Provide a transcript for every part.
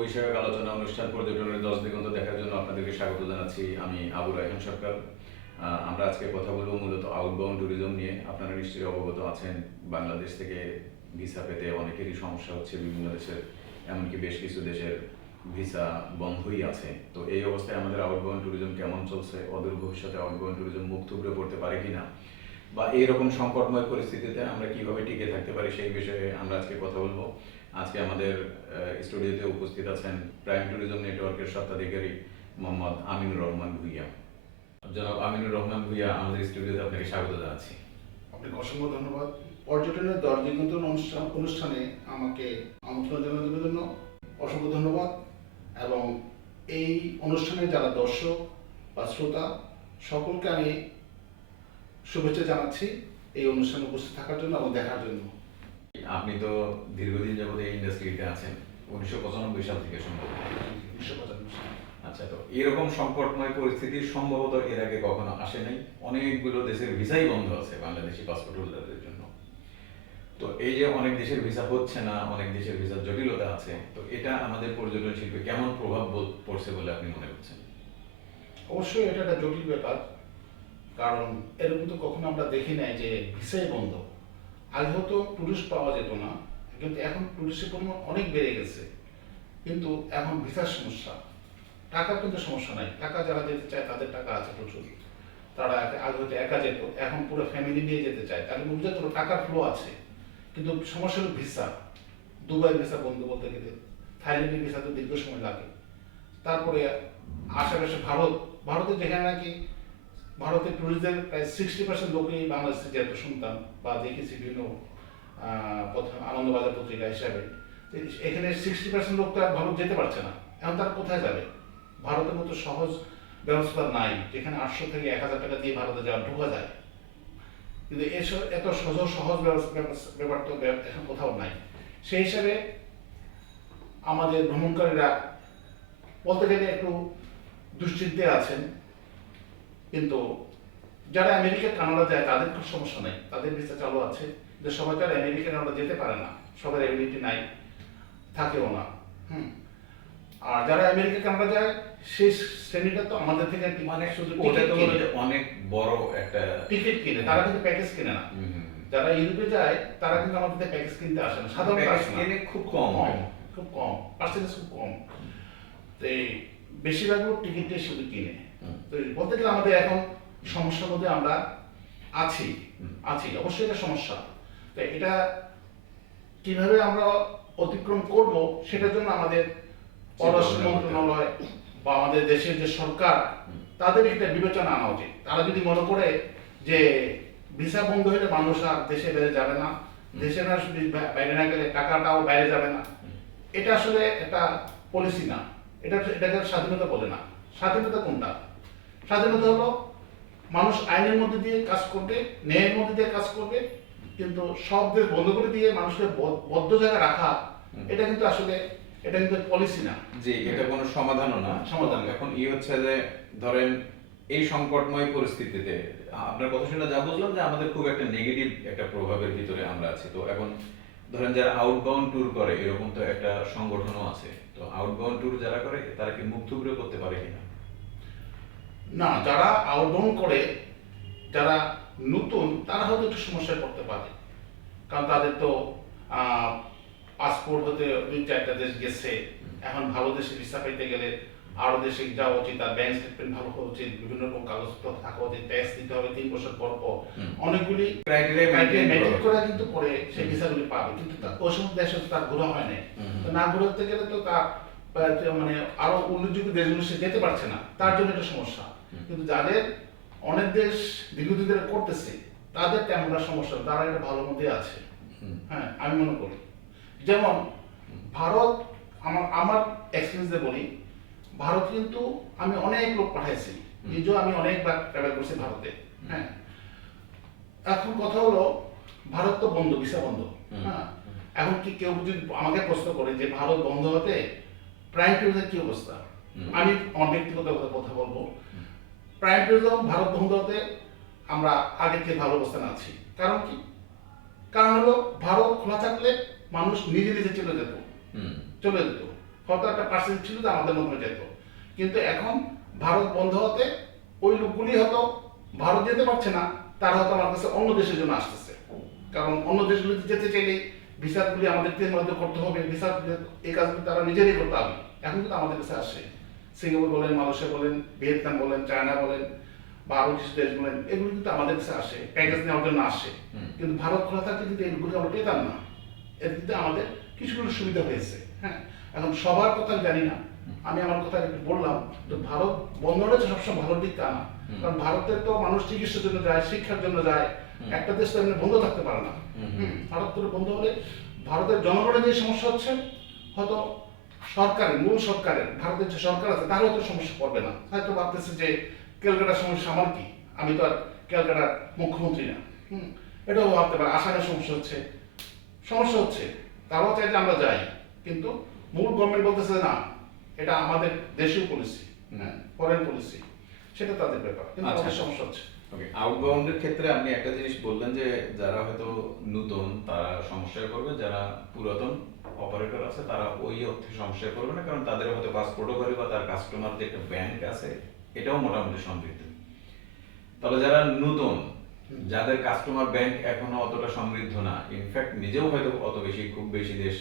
বিষয়ক আলোচনা অনুষ্ঠান পর্যটনের দশ দিগন্ত দেখার জন্য আপনাদেরকে স্বাগত জানাচ্ছি আমি আবু রায়হান সরকার। আমরা আজকে কথা বলব মূলত আউটবাউন্ড ট্যুরিজম নিয়ে। আপনারা নিশ্চয়ই অবগত আছেন, বাংলাদেশ থেকে ভিসা পেতে অনেকেরই সমস্যা হচ্ছে বিভিন্ন দেশের, এমনকি বেশ কিছু দেশের ভিসা বন্ধই আছে। তো এই অবস্থায় আমাদের আউটবাউন্ড ট্যুরিজম কেমন চলছে, অদূর ভবিষ্যতে আউটবাউন্ড ট্যুরিজম মুখ থুবড়ে পড়তে পারে কিনা, বা এইরকম সংকটময় পরিস্থিতিতে আমরা কীভাবে টিকে থাকতে পারি সেই বিষয়ে আমরা আজকে কথা বলব। আজকে আমাদের স্টুডিওতে উপস্থিত আছেন প্রাইম ট্যুরিজম নেটওয়ার্কের স্বত্বাধিকারী মোহাম্মদ আমিনুর রহমান ভুইয়া। জনাব আমিনুর রহমান ভুইয়া, আমাদের স্টুডিওতে আপনাকে স্বাগত জানাচ্ছি। আপনাকে অসংখ্য ধন্যবাদ। পর্যটনের দর দিগন্তন অনুষ্ঠান, অনুষ্ঠানে আমাকে আমন্ত্রণ জানানোর জন্য অসংখ্য ধন্যবাদ এবং এই অনুষ্ঠানে যারা দর্শক বা শ্রোতা, সকলকে আমি শুভেচ্ছা জানাচ্ছি এই অনুষ্ঠানে উপস্থিত থাকার জন্য এবং দেখার জন্য। আপনি তো দীর্ঘদিন যাবত এই ইন্ডাস্ট্রিতে আছেন উনিশশো পঁচানব্বই সাল থেকে সম্ভব উনিশশো পঁচানব্বই। সালে। আচ্ছা তো এরকম সংকটময় পরিস্থিতি সম্ভবত এর আগে কখনো আসে নাই। অনেকগুলো দেশের ভিসাই বন্ধ আছে বাংলাদেশি পাসপোর্ট হোল্ডারদের জন্য। তো এই যে অনেক দেশের ভিসা হচ্ছে না অনেক দেশের ভিসার জটিলতা আছে তো এটা আমাদের পর্যটন শিল্পে কেমন প্রভাব পড়ছে বলে আপনি মনে করছেন? অবশ্যই এটা একটা জটিল ব্যাপার কারণ এরকম তো কখনো আমরা দেখি নাই যে ভিসাই বন্ধ। আগে হয়তো টুরিস্ট পাওয়া যেত না, কিন্তু এখন টুরিস্টের পরিমাণ অনেক বেড়ে গেছে। কিন্তু এখন ভিসার সমস্যা। টাকার কিন্তু সমস্যা নাই। টাকা যারা যেতে চায়, তাদের টাকা আছে প্রচুর। তারা আগে হয়তো একা যেত, এখন পুরো ফ্যামিলি নিয়ে যেতে চায়। তাহলে বুঝতে তো টাকার ফ্লো আছে। কিন্তু সমস্যা হলো ভিসা দুবাই ভিসা বন্ধ বলতে গেলে, থাইল্যান্ডের ভিসা তো দীর্ঘ সময় লাগে। তারপরে আশেপাশে ভারত, ভারতে যেখানে নাকি ভারতের ট্যুরিস্টদের প্রায় সিক্সটি পার্সেন্ট লোকই বাংলাদেশে যেহেতু শুনতাম বা দেখেছি বিভিন্ন আনন্দবাজার পত্রিকা হিসাবে এখানে সিক্সটি পার্সেন্ট লোক তো আর ভারত যেতে পারছে না। এখন তারা কোথায় যাবে? ভারতের মতো সহজ ব্যবস্থা নাই, যেখানে আটশো থেকে এক হাজার টাকা দিয়ে ভারতে যাওয়া ঢোকা যায়। কিন্তু এসব এত সহজ সহজ ব্যাপার তো এখন কোথাও নাই। সেই হিসাবে আমাদের ভ্রমণকারীরা বলতে গেলে একটু দুশ্চিন্তে আছেন। কিন্তু যারা আমেরিকা কানাডা যায় তাদের কোনো সমস্যা নাই। তাদের ভিসা চালু আছে। যে সবাই তারা আমেরিকা কানাডা যেতে পারে না। সবার এবিলিটি নাই। থাকেও না। হুম। আর যারা আমেরিকা কানাডা যায় সেই শ্রেণীটা তো আমাদের থেকে মানে ওটা তো কিনে। হলো যে অনেক বড় একটা টিকিট কিনে। তারা কিন্তু প্যাকেজ কিনে না। যারা ইউরোপে যায় তারা কিন্তু আমাদের থেকে প্যাকেজ কিনতে আসে না। সাধারণত প্যাকেজ কিনে খুব কম কম। খুব কম। পার্সেন্টেজ খুব কম। তো এই বেশিরভাগ লোক শুধু কিনে। তো বলতে গেলে আমাদের এখন সমস্যার মধ্যে আমরা আছি আছি। অবশ্যই এটা সমস্যা। তো এটা কীভাবে আমরা অতিক্রম করব সেটার জন্য আমাদের পররাষ্ট্র। মন্ত্রণালয় বা আমাদের দেশের যে সরকার তাদের একটা বিবেচনা আনা উচিত। তারা যদি মনে করে যে ভিসা বন্ধ হলে মানুষ আর দেশে বেড়ে যাবে না দেশে না বাইরে না গেলে টাকাটাও বাইরে যাবে না এটা আসলে একটা পলিসি না। এটা এটাকে স্বাধীনতা বলে না। স্বাধীনতা কোনটা? স্বাধীনতা হলো মানুষ আইনের মধ্যে দিয়ে কাজ করবে ন্যায়ের মধ্যে দিয়ে কাজ করবে কিন্তু সব দেশ বন্ধ করে দিয়ে মানুষকে বদ্ধ জায়গায় রাখা এটা কিন্তু আসলে এটা কিন্তু পলিসি না। জি এটা কোনো সমাধানও না। সমাধান এখন ই হচ্ছে যে ধরেন এই সংকটময় পরিস্থিতিতে আপনার কথা শুনে যা বুঝলাম যে আমাদের খুব একটা নেগেটিভ একটা প্রভাবের ভিতরে আমরা আছি। তো এখন ধরেন যারা আউটবাউন্ড ট্যুর করে এরকম তো একটা সংগঠনও আছে। তো আউটবাউন্ড ট্যুর যারা করে তারা কি মুখ থুবড়ে করতে পারে কিনা? না যারা আউটবাউন্ড করে যারা নতুন তারা হয়তো একটু সমস্যায় পড়তে পারে। কারণ তাদের তো পাসপোর্ট হতে দুই চারটা দেশ গেছে। এখন ভালো দেশে ভিসা পাইতে গেলে আরও দেশে যাওয়া উচিত তার ব্যাংক স্টেটমেন্ট ভালো হওয়া উচিত বিভিন্ন রকম কাগজপত্র থাকা উচিত ট্যাক্স দিতে হবে তিন বছর পর পর। অনেকগুলি ক্রাইটেরিয়া মেনটেন করে কিন্তু পরে সেই ভিসাগুলি পাবে। কিন্তু ওই সমস্ত দেশে তো তার ঘোরা হয় না না ঘুরতে গেলে তো তার মানে আরও উল্লেখযোগ্য দেশগুলো সে যেতে পারছে না। তার জন্য একটা সমস্যা। কিন্তু যাদের অনেক দেশ দীর্ঘদিন ধরে করতেছে তাদের তেমন একটা সমস্যা তারা একটা ভালো মধ্যে আছে। হ্যাঁ আমি মনে করি। যেমন ভারত আমার আমার এক্সপিরিয়েন্সে বলি ভারত কিন্তু আমি অনেক লোক পাঠাইছি নিজেও আমি অনেকবার ট্রাভেল করছি ভারতে হ্যাঁ। এখন কথা হলো ভারত তো বন্ধ ভিসা বন্ধ হ্যাঁ। এখন কি কেউ যদি আমাকে প্রশ্ন করে যে ভারত বন্ধ হতে প্রাইম কি অবস্থা? আমি আমার ব্যক্তিগত কথা বলব। প্রাইম ট্যুরিজম ভারত বন্ধ আমরা আগে থেকে ভালো অবস্থানে আছি। কারণ কি? কারণ হলো ভারত খোলা থাকলে মানুষ নিজে নিজে চলে যেত। চলে যেত। হয়তো একটা পার্সেন্ট ছিল যে আমাদের মধ্যে যেত। কিন্তু এখন ভারত বন্ধ হতে ওই লোকগুলি হয়তো ভারত যেতে পারছে না তারা হয়তো আমার কাছে অন্য দেশের জন্য আসতেছে। কারণ অন্য দেশগুলিতে যেতে চাইলে ভিসাগুলি আমাদেরকে মধ্যে করতে হবে। ভিসা এই কাজগুলি তারা নিজেরাই করতে হবে। এখন কিন্তু আমাদের কাছে আসে। সিঙ্গাপুর বলেন মালয়েশিয়া বলেন ভিয়েতনাম বলেন চায়না বলেন বা আরও কিছু দেশ বলেন এগুলো কিন্তু আমাদের কাছে আসে প্যাকেজ নেওয়ার জন্য আসে। কিন্তু ভারত খোলা থাকলে কিন্তু এগুলো আমরা পেতাম না। এর কিন্তু আমাদের কিছুগুলো সুবিধা হয়েছে হ্যাঁ? এখন সবার কথা জানি না। আমি আমার কথা একটু বললাম যে ভারত বন্ধ সবসময় ভালো দিক তা না। কারণ ভারতের তো মানুষ চিকিৎসার জন্য যায় শিক্ষার জন্য যায় একটা দেশ তো এমনি বন্ধ থাকতে পারে না। ভারত করে বন্ধ হলে ভারতের জনগণের যে সমস্যা হচ্ছে হয়তো সরকারের মূল সরকারের ভারতের যে সরকার আছে তার হয়তো সমস্যা পড়বে না। হয়তো ভাবতেছে যে ক্যালকাটার সমস্যা আমার কি? আমি তো আর ক্যালকাটার মুখ্যমন্ত্রী না। হুম এটাও ভাবতে পারে আসামের সমস্যা হচ্ছে। সমস্যা হচ্ছে তারাও চাই যে আমরা যাই। কিন্তু মূল গভর্নমেন্ট বলতেছে না এটা আমাদের দেশীয় পলিসি হ্যাঁ ফরেন পলিসি সেটা তাদের ব্যাপার। কিন্তু আচ্ছা। আমাদের সমস্যা হচ্ছে। ওকে আউটবাউন্ডের ক্ষেত্রে আপনি একটা জিনিস বললেন যে যারা হয়তো নতুন তারা সমস্যায় পড়বে। যারা পুরাতন অপারেটর আছে তারা ওই অর্থে সমস্যায় পড়বে না কারণ তাদের হয়তো পাসপোর্টও করে বা তার কাস্টমার যে একটা ব্যাংক আছে এটাও মোটামুটি সমৃদ্ধ। তবে যারা নতুন যাদের কাস্টমার ব্যাংক এখনও অতটা সমৃদ্ধ না ইনফ্যাক্ট নিজেও হয়তো অত বেশি খুব বেশি দেশ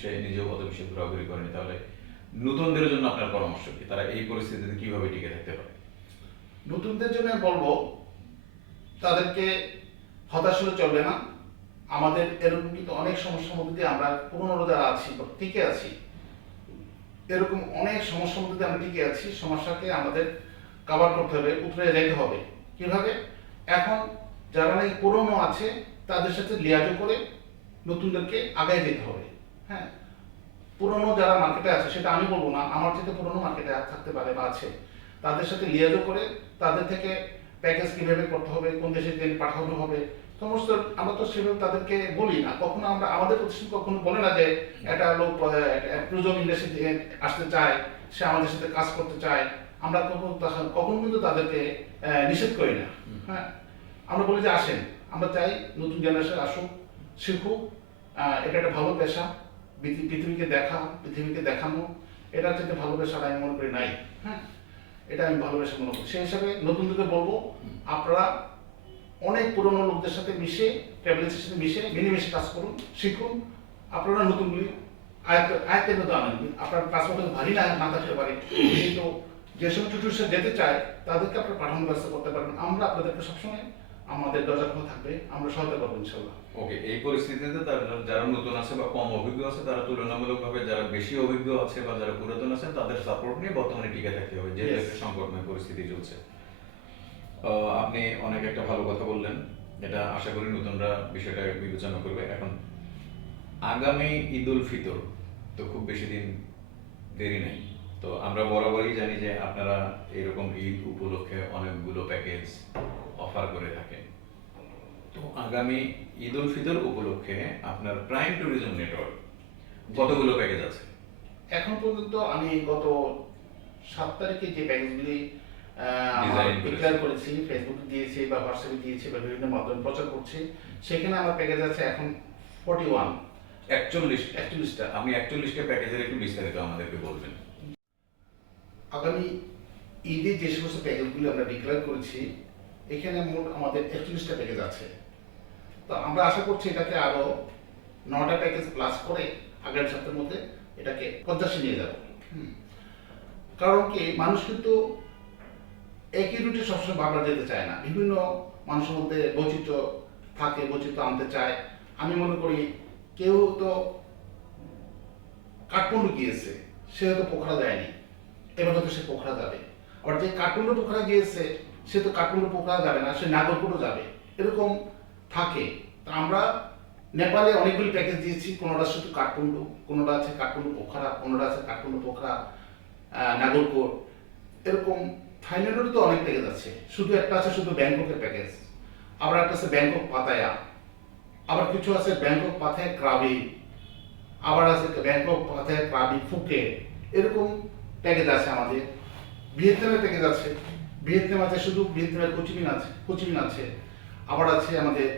সে নিজেও অত বেশি ঘোরাঘুরি করেনি। তাহলে নতুনদের জন্য আপনার পরামর্শ কি? তারা এই পরিস্থিতিতে কীভাবে টিকে থাকতে পারে? নতুনদের জন্য বলব, তাদেরকে হতাশ হলে চলবে না। আমাদের এরকম কিন্তু অনেক সমস্যার মধ্যে দিয়ে আমরা পুরনো যারা আছি টিকে আছি। এরকম অনেক সমস্যার মধ্যে দিয়ে আমরা টিকে আছি, সমস্যাকে আমাদের কাভার করতে হবে, উতরে যেতে হবে। কীভাবে? এখন যারা নাকি পুরনো আছে, তাদের সাথে লিয়াজো করে নতুনদেরকে আগায় যেতে হবে। হ্যাঁ? পুরনো যারা মার্কেটে আছে, সেটা আমি বলব না, আমার থেকে পুরনো মার্কেটে থাকতে পারে বা আছে। তাদের সাথে লিয়াজো করে তাদের থেকে প্যাকেজ কীভাবে করতে হবে, কোন দেশে ট্রেন পাঠানো হবে, সমস্ত আমরা তো সেভাবে তাদেরকে বলি না। কখনো আমরা আমাদের প্রতিষ্ঠান কখনো বলে না যে একটা লোক ট্যুরিজম ইন্ডাস্ট্রি আসতে চায়, সে আমাদের সাথে কাজ করতে চায়। আমরা কখনো কখনো কিন্তু তাদেরকে নিষেধ করি না। হ্যাঁ? আমরা বলি যে আসেন, আমরা চাই নতুন জেনারেশন আসুক, শিখুক এটা একটা ভালো পেশা পৃথিবীকে দেখা, পৃথিবীকে দেখানো এটা হচ্ছে ভালো পেশা আমি মনে করি নাই। এটা আমি ভালোবেসে মনে করি। সেই হিসাবে নতুন নতুনদেরকে বলব, আপনারা অনেক পুরনো লোকদের সাথে মিশে ট্রাভেলসের সাথে মিশে মিলেমিশে কাজ করুন, শিখুন। আপনারা নতুনগুলি আয়ত্ত আয়ত্তের মধ্যে আনেন। আপনার পাসপোর্ট ভারী না না থাকতে পারে। কিন্তু যে সময় টুটুসে যেতে চায়, তাদেরকে আপনারা পাঠানোর ব্যবস্থা করতে পারবেন। আমরা আপনাদেরকে সবসময় আমাদের দরজা খোলা থাকবে। আমরা সহায়তা করব ইনশাল্লাহ ওকে এই পরিস্থিতিতে তারা যারা নতুন আছে বা কম অভিজ্ঞ আছে তারা তুলনামূলকভাবে যারা বেশি অভিজ্ঞ আছে বা যারা পুরাতন আছে তাদের সাপোর্ট নিয়ে বর্তমানে টিকে থাকতে হবে যেহেতু. একটা সংকটময় পরিস্থিতি চলছে। আপনি অনেক একটা ভালো কথা বললেন এটা আশা করি নতুনরা বিষয়টা বিবেচনা করবে। এখন আগামী ঈদ উল ফিতর তো খুব বেশি দিন দেরি নেই। তো আমরা বরাবরই জানি যে আপনারা এরকম ঈদ উপলক্ষে অনেকগুলো প্যাকেজ অফার করে থাকেন। আগামী ঈদ উল ফিতর উপলক্ষে আপনার প্রাইম ট্যুরিজম নেটওয়ার্ক কতগুলো প্যাকেজ আছে? এখন পর্যন্ত আমি গত সাত তারিখে যে প্যাকেজগুলি ডিক্লেয়ার করেছি। ফেসবুকে দিয়েছি বা হোয়াটসঅ্যাপে দিয়েছি বা বিভিন্ন মাধ্যমে প্রচার করছি সেখানে আমার প্যাকেজ আছে এখন ফর্টি ওয়ান একচল্লিশ। একচল্লিশটা। আপনি একচল্লিশটা প্যাকেজের একটু বিস্তারিত আমাদেরকে বলবেন। আগামী ঈদে যে সমস্ত প্যাকেজগুলি আমরা ডিক্লেয়ার করেছি এখানে মোট আমাদের একচল্লিশটা প্যাকেজ আছে। তো আমরা আশা করছি এটাকে আরও নটা প্যাকেজ প্লাস করে আগামী সপ্তাহের মধ্যে এটাকে পঞ্চাশে নিয়ে যাব। কারণ কি, মানুষ কিন্তু একই রুটে সবসময় বাংলা যেতে চায় না। বিভিন্ন মানুষের মধ্যে বৈচিত্র্য থাকে, বৈচিত্র্য আনতে চায়। আমি মনে করি কেউ তো কাঠমান্ডু গিয়েছে, সে হয়তো পোখরা যায়নি এবার হয়তো সে পোখরা যাবে। আবার যে কাঠমান্ডু পোখরা গিয়েছে, সে তো কাঠমান্ডু পোখরা যাবে না, সে নাগরপুরও যাবে। এরকম থাকে। আমরা নেপালে অনেকগুলি প্যাকেজ দিয়েছি। কোনোটা শুধু কাঠমান্ডু, কোনোটা আছে কাঠমান্ডু পোখরা, কোনোটা আছে কাঠমান্ডু পোখরা নাগরকোট এরকম থাইল্যান্ডেরও তো অনেক প্যাকেজ আছে। শুধু একটা আছে, শুধু ব্যাংককের প্যাকেজ আবার একটা আছে ব্যাংকক পাতায়া। আবার কিছু আছে ব্যাংকক পাতায়া ক্রাবি। আবার আছে ব্যাংকক পাতায়া ক্রাবি ফুকে। এরকম প্যাকেজ আছে আমাদের। ভিয়েতনামের প্যাকেজ আছে। ভিয়েতনাম আছে শুধু ভিয়েতনামের কোচিমিন আছে কোচিমিন আছে। আবার আছে আমাদের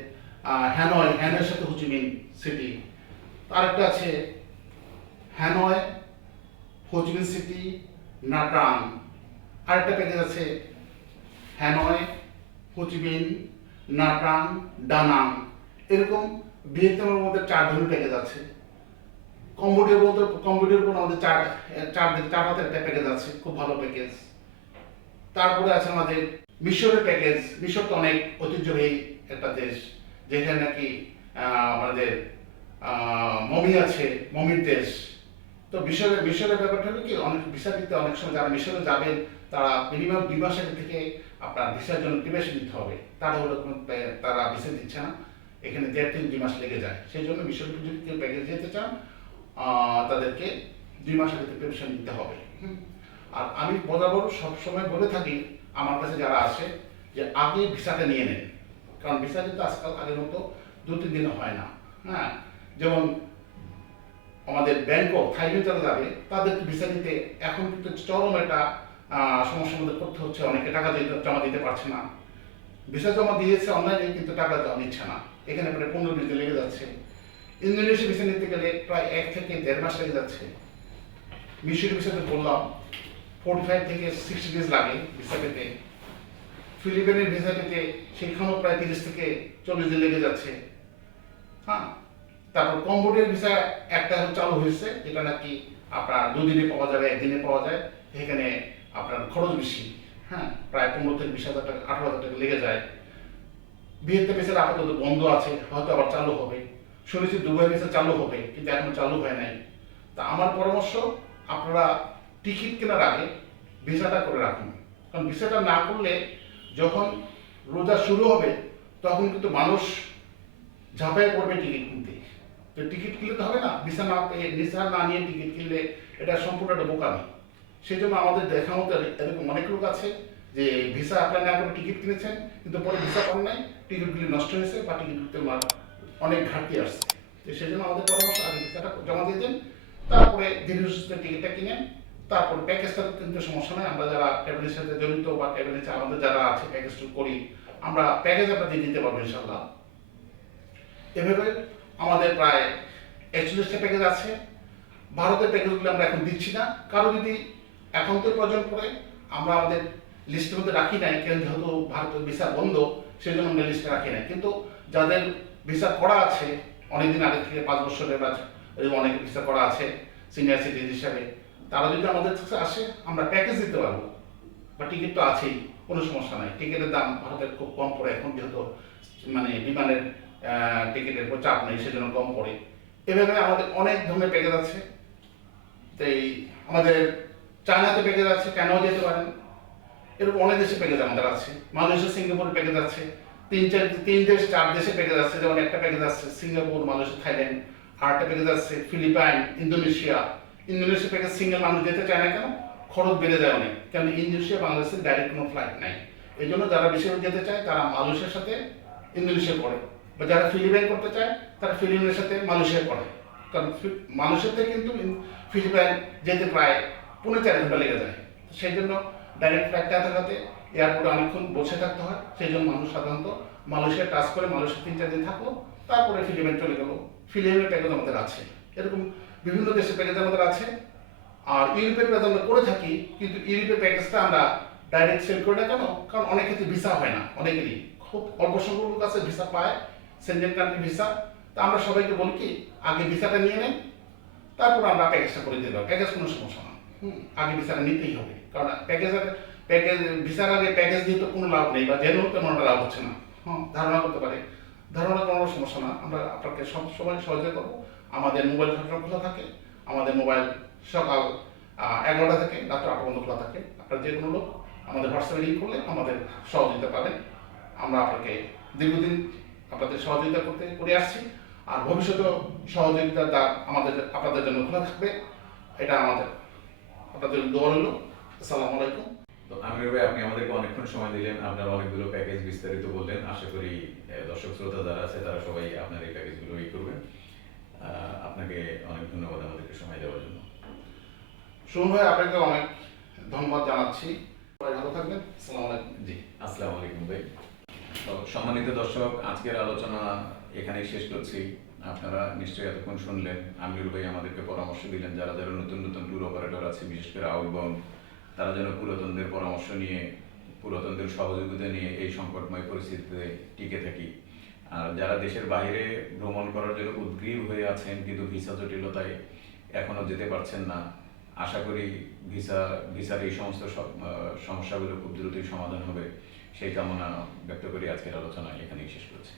হ্যানয়, হ্যানয়ের সাথে হোচিমিন সিটি আরেকটা আছে, হ্যানয় হোচিমিন সিটি নাটাং। আরেকটা প্যাকেজ আছে, হ্যানয় হোচিমিন নাটাং, ডানাং। এরকম ভিয়েতনামের মধ্যে চার ধরনের প্যাকেজ আছে। কম্বোডিয়ার মধ্যে, কম্বোডিয়ার উপর আমাদের চার চার চার হাতের একটা প্যাকেজ আছে, খুব ভালো প্যাকেজ তারপরে আছে আমাদের মিশরের প্যাকেজ মিশর তো অনেক ঐতিহ্যবাহী একটা দেশ, যেখানে নাকি আমাদের মমি আছে, মমির দেশ। তো মিশরের মিশরের ব্যাপারটা হলো কি, অনেক ভিসা দিতে অনেক সময় যারা মিশরে যাবেন, তারা মিনিমাম দুই মাস আগে থেকে আপনার ভিসার জন্য প্রিপারেশন নিতে হবে। তারা কোনো তারা ভিসা দিচ্ছে না। এখানে দেড় থেকে দুই মাস লেগে যায়। সেই জন্য মিশরে যদি কেউ প্যাকেজ যেতে চান তাদেরকে দুই মাস আগে প্রিপারেশন নিতে হবে। আর আমি বরাবর সবসময় বলে থাকি আমার কাছে যারা আসে, যে আগে ভিসাটা নিয়ে নেন। কারণ ভিসা কিন্তু আজকাল আগের মতো দু, তিন দিনে হয় না। হ্যাঁ? যেমন আমাদের ব্যাংকক, থাইল্যান্ড যারা যাবে, তাদেরকে ভিসা নিতে এখন কিন্তু চরম একটা সমস্যার মধ্যে পড়তে হচ্ছে। অনেকে টাকা দিতে- জমা দিতে পারছে না। ভিসা জমা দিয়েছে অনলাইনে, কিন্তু টাকা জমা নিচ্ছে না। এখানে প্রায় পনেরো দিন লেগে যাচ্ছে। ইন্দোনেশিয়া ভিসা নিতে গেলে প্রায় এক থেকে দেড় মাস লেগে যাচ্ছে। মিশর ভিসাতে বললাম ফোর্টি ফাইভ থেকে সিক্সটি ডেজ লাগে ভিসা পেতে। ফিলিপিনের ভিসা পেতে সেখানেও প্রায় তিরিশ থেকে চল্লিশ দিন লেগে যাচ্ছে। হ্যাঁ তারপর কম্বোডিয়ার ভিসা একটা চালু হয়েছে, যেটা নাকি আপনার দুদিনে পাওয়া যাবে, একদিনে পাওয়া যায়, এখানে আপনার খরচ বেশি। হ্যাঁ প্রায় পনেরো থেকে বিশ হাজার টাকা, আঠারো হাজার টাকা লেগে যায়। ভিয়েতনাম ভিসা আপাতত বন্ধ আছে, হয়তো আবার চালু হবে। শুনেছি দুবাই ভিসা চালু হবে, কিন্তু এখনও চালু হয় নাই। তা আমার পরামর্শ, আপনারা টিকিট কেনার আগে ভিসাটা করে রাখুন। কারণ ভিসাটা না করলে যখন রোজা শুরু হবে, তখন কিন্তু মানুষ ঝাঁপায় পড়বে টিকিট কিনতে। তো টিকিট কিনলে তো হবে না, ভিসা না পেয়ে ভিসা না নিয়ে টিকিট কিনলে এটা সম্পূর্ণ একটা বোকামি। সেই জন্য আমাদের দেখা মতো এরকম অনেক লোক আছে যে ভিসা অ্যাপ্লাই না করে টিকিট কিনেছেন, কিন্তু পরে ভিসা পান নাই, টিকিটগুলি নষ্ট হয়েছে বা টিকিটগুলিতে অনেক ঘাটতি আসছে। তো সেই জন্য আমাদের পরামর্শ আগে ভিসাটা জমা দিয়ে দেন, তারপরে ধীরে সুস্থে টিকিটটা কিনেন। তারপর প্যাকেজটা কিন্তু সমস্যা নাই। আমরা যারা ট্রাভেলের সাথে জড়িত বা ট্রাভেলের আমাদের যারা আছে প্যাকেজ করি, আমরা প্যাকেজ আপনার দিয়ে দিতে পারব ইনশাল্লাহ এভাবে আমাদের প্রায় একচল্লিশটা প্যাকেজ আছে। ভারতের প্যাকেজগুলো আমরা এখন দিচ্ছি না। কারও যদি এখন তো প্রয়োজন পড়ে, আমরা আমাদের লিস্টের মধ্যে রাখি নাই। কেন যেহেতু ভারতের ভিসা বন্ধ সেই জন্য আমরা লিস্টে রাখি নাই। কিন্তু যাদের ভিসা করা আছে, অনেকদিন আগে থেকে পাঁচ বছরের অনেক ভিসা করা আছে সিনিয়র সিটিজেন হিসাবে তারা যদি আমাদের কাছে আসে, আমরা প্যাকেজ দিতে পারব। বা টিকিট তো আছেই, কোনো সমস্যা নাই। টিকিটের দাম ভারতের খুব কম পড়ে, এখন যেহেতু মানে বিমানের টিকিটের উপর চাপ নেই, সেজন্য কম পড়ে। এভাবে আমাদের অনেক ধরনের প্যাকেজ আছে। তো এই আমাদের চায়নাতে প্যাকেজ আছে, কেনও যেতে পারেন। এরকম অনেক দেশে প্যাকেজ আমাদের আছে। মালয়েশিয়া, সিঙ্গাপুর প্যাকেজ আছে। তিন চার, তিন দেশ, চার দেশে প্যাকেজ আছে। যেমন একটা প্যাকেজ আছে, সিঙ্গাপুর, মালয়েশিয়া, থাইল্যান্ড। আর একটা প্যাকেজ আছে, Philippine, Indonesia. Indonesia package single মানুষ যেতে চায় না কেন? খরচ বেড়ে যায় অনেক। কারণ ইন্দোনেশিয়া, বাংলাদেশের ডাইরেক্ট কোনো ফ্লাইট নাই। এই জন্য যারা বেশি যেতে চায় তারা মালয়েশিয়ার সাথে ইন্দোনেশিয়া পড়ে। বা যারা ফিলিপাইন করতে চায়, তারা ফিলিপাইনের সাথে মালয়েশিয়া পড়ে। কারণ মালয়েশিয়াতে কিন্তু ইন- ফিলিপাইন যেতে প্রায় পৌনে চার ঘণ্টা লেগে যায়। সেই জন্য ডাইরেক্ট ফ্লাইট না থাকাতে এয়ারপোর্টে অনেকক্ষণ বসে থাকতে হয়। সেই জন্য মানুষ সাধারণত মালয়েশিয়া টাচ করে মালয়েশিয়া তিন চার দিন থাকল, তারপরে ফিলিপাইন চলে গেলো। ফিলিপাইনের প্যাকেজ আমাদের আছে। এরকম বিভিন্ন দেশের প্যাকেজ আমাদের আছে। আর ইউরোপের প্যাকেজ আমরা করে থাকি কিন্তু ইউরোপের প্যাকেজটা আমরা ডাইরেক্ট সেল করি না কেন? কারণ অনেক ক্ষেত্রে ভিসা হয় না অনেকেরই। খুব অল্প সংখ্যক লোক আছে ভিসা পায় সেন্ট্রাল কান্ট্রি ভিসা তা আমরা সবাইকে বলি কি আগে ভিসাটা নিয়ে নেন তারপর আমরা প্যাকেজটা করে দিতে পারব। প্যাকেজ কোনো সমস্যা না। আগে ভিসাটা নিতেই হবে। কারণ প্যাকেজের প্যাকেজ ভিসার আগে প্যাকেজ দিয়ে তো কোনো লাভ নেই বা জেনেও তেমন লাভ হচ্ছে না। হ্যাঁ ধারণা করতে পারে। ধারণা কোনো সমস্যা না। আমরা আপনাকে সব সময় সহযোগিতা করব। আমাদের মোবাইল সবসময় খোলা থাকে, আমাদের মোবাইল সকাল এগারোটা থেকে রাত্র আটটা পর্যন্ত খোলা থাকে। আপনার যে কোনো লোক আমাদের হোয়াটসঅ্যাপে লিঙ্ক করলে আমাদের সহযোগিতা পাবেন। আমরা আপনাকে দীর্ঘদিন আপনাদের সহযোগিতা করতে, করে আসছি। আর ভবিষ্যতেও সহযোগিতা দ্বার আমাদের, আপনাদের জন্য খোলা থাকবে। এটা আমাদের, আপনাদের দোয়া রইল। আসসালামু আলাইকুম। তো আমির ভাই, আপনি আমাদেরকে অনেকক্ষণ সময় দিলেন। আপনার অনেকগুলো প্যাকেজ বিস্তারিত বললেন। আশা করি দর্শক শ্রোতা যারা আছে, তারা সবাই আপনার এই প্যাকেজগুলো ই করবেন। আপনাকে অনেক ধন্যবাদ আমাদেরকে সময় দেওয়ার জন্য। শুনুন ভাই আপনাকে অনেক ধন্যবাদ জানাচ্ছি। ভালো থাকবেন। আসসালামু আলাইকুম। জি আসসালামু আলাইকুম ভাই। তো সম্মানিত দর্শক আজকের আলোচনা এখানেই শেষ করছি। আপনারা নিশ্চয়ই এতক্ষণ শুনলেন। আমিরুল ভাই আমাদেরকে পরামর্শ দিলেন যারা যারা নতুন নতুন ট্যুর অপারেটর আছে বিশেষ করে আউটবাউন্ড তারা যেন পুরাতনদের পরামর্শ নিয়ে পুরাতনদের সহযোগিতা নিয়ে এই সংকটময় পরিস্থিতিতে টিকে থাকি। আর যারা দেশের বাইরে ভ্রমণ করার জন্য উদ্গ্রীব হয়ে আছেন কিন্তু ভিসা জটিলতায় এখনও যেতে পারছেন না, আশা করি ভিসা, ভিসার এই সমস্ত সমস্যাগুলো খুব দ্রুতই সমাধান হবে, সেই কামনা ব্যক্ত করি আজকের আলোচনা এখানেই শেষ করছি।